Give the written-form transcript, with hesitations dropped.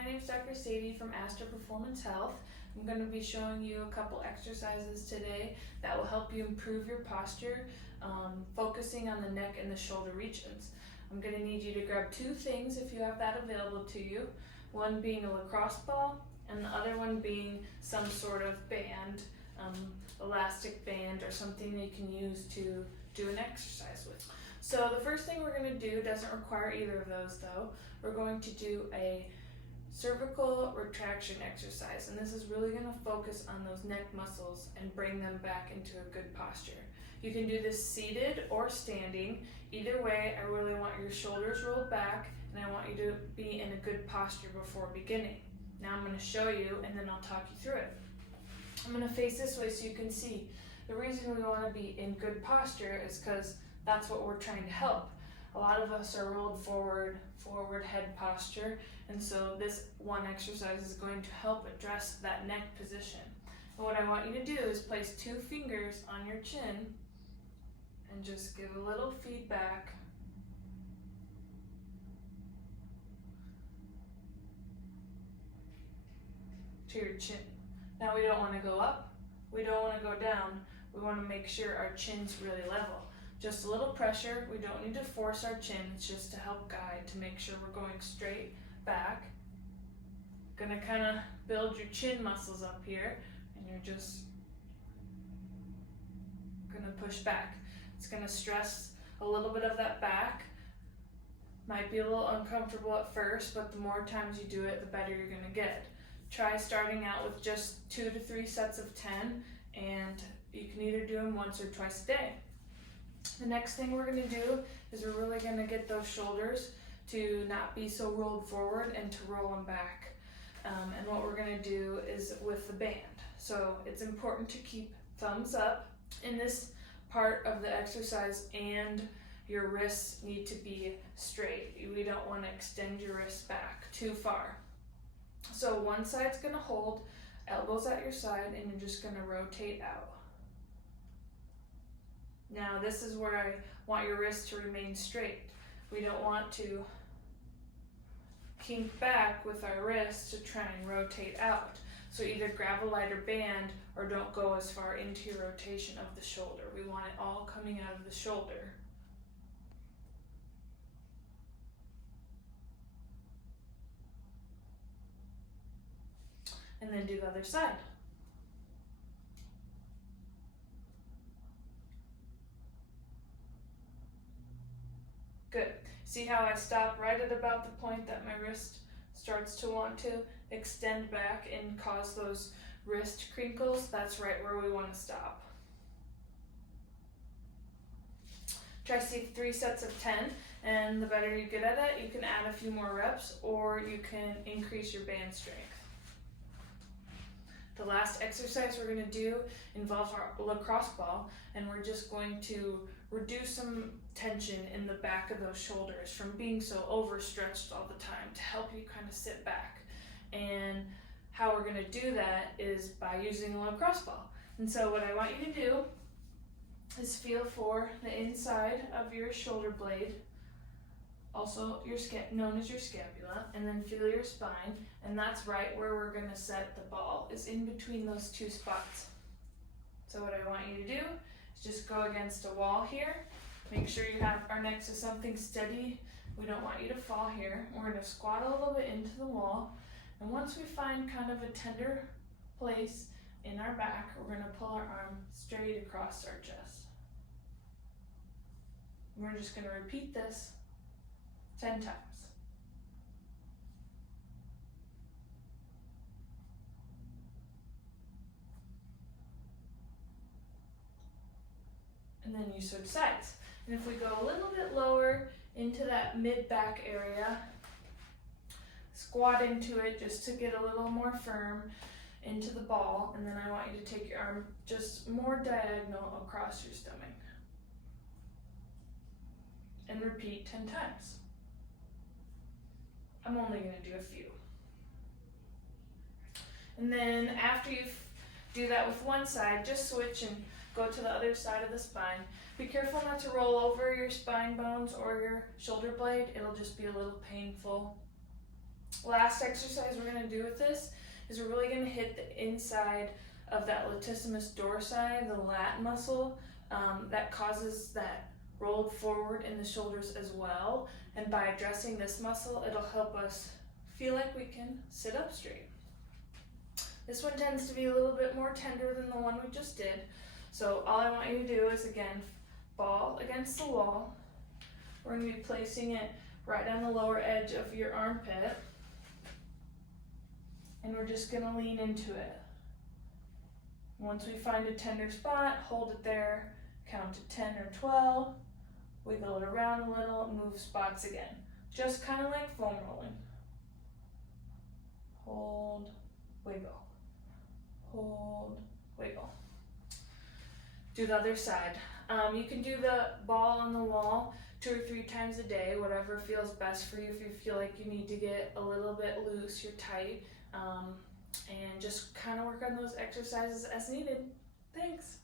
my name is Dr. Sadie from Astra Performance Health. I'm going to be showing you a couple exercises today that will help you improve your posture, focusing on the neck and the shoulder regions. I'm going to need you to grab two things if you have that available to you, one being a lacrosse ball and the other one being some sort of band, elastic band or something that you can use to do an exercise with. So the first thing we're going to do doesn't require either of those though. We're going to do a cervical retraction exercise, and this is really going to focus on those neck muscles and bring them back into a good posture. You can do this seated or standing. Either way, I really want your shoulders rolled back and I want you to be in a good posture before beginning. Now I'm going to show you and then I'll talk you through it. I'm going to face this way so you can see. The reason we want to be in good posture is because that's what we're trying to help. A lot of us are rolled forward head posture, and so this one exercise is going to help address that neck position. And what I want you to do is place two fingers on your chin and just give a little feedback to your chin. Now we don't want to go up, we don't want to go down, we want to make sure our chin's really level. Just a little pressure, we don't need to force our chin, it's just to help guide, to make sure we're going straight back. Gonna kind of build your chin muscles up here, and you're just gonna push back. It's gonna stress a little bit of that back. Might be a little uncomfortable at first, but the more times you do it, the better you're gonna get. Try starting out with just 2 to 3 sets of 10, and you can either do them once or twice a day. The next thing we're going to do is we're really going to get those shoulders to not be so rolled forward and to roll them back. And what we're going to do is with the band. So it's important to keep thumbs up in this part of the exercise, and your wrists need to be straight. We don't want to extend your wrists back too far. So one side's going to hold, elbows at your side, and you're just going to rotate out. Now this is where I want your wrists to remain straight. We don't want to kink back with our wrists to try and rotate out. So either grab a lighter band or don't go as far into your rotation of the shoulder. We want it all coming out of the shoulder. And then do the other side. Good. See how I stop right at about the point that my wrist starts to want to extend back and cause those wrist crinkles? That's right where we want to stop. Try 3 sets of 10, and the better you get at it, you can add a few more reps or you can increase your band strength. The last exercise we're going to do involves our lacrosse ball, and we're just going to reduce some tension in the back of those shoulders from being so overstretched all the time to help you kind of sit back. And how we're going to do that is by using a lacrosse ball. And so what I want you to do is feel for the inside of your shoulder blade, also known as your scapula, and then feel your spine, and that's right where we're going to set the ball, is in between those two spots. So what I want you to do is just go against a wall here. Make sure you are next to something steady. We don't want you to fall here. We're going to squat a little bit into the wall, and once we find kind of a tender place in our back, we're going to pull our arm straight across our chest. We're just going to repeat this 10 times. And then you switch sides. And if we go a little bit lower into that mid-back area, squat into it just to get a little more firm into the ball, and then I want you to take your arm just more diagonal across your stomach. And repeat 10 times. I'm only going to do a few. And then after you do that with one side, just switch and go to the other side of the spine. Be careful not to roll over your spine bones or your shoulder blade. It'll just be a little painful. Last exercise we're going to do with this is we're really going to hit the inside of that latissimus dorsi, the lat muscle, that causes that rolled forward in the shoulders as well. And by addressing this muscle, it'll help us feel like we can sit up straight. This one tends to be a little bit more tender than the one we just did. So all I want you to do is, again, ball against the wall. We're going to be placing it right on the lower edge of your armpit. And we're just going to lean into it. Once we find a tender spot, hold it there, count to 10 or 12, wiggle it around a little, move spots again. Just kind of like foam rolling. Hold, wiggle. Hold, wiggle. Do the other side. You can do the ball on the wall 2 or 3 times a day, whatever feels best for you. If you feel like you need to get a little bit loose, you're tight, and just kind of work on those exercises as needed. Thanks.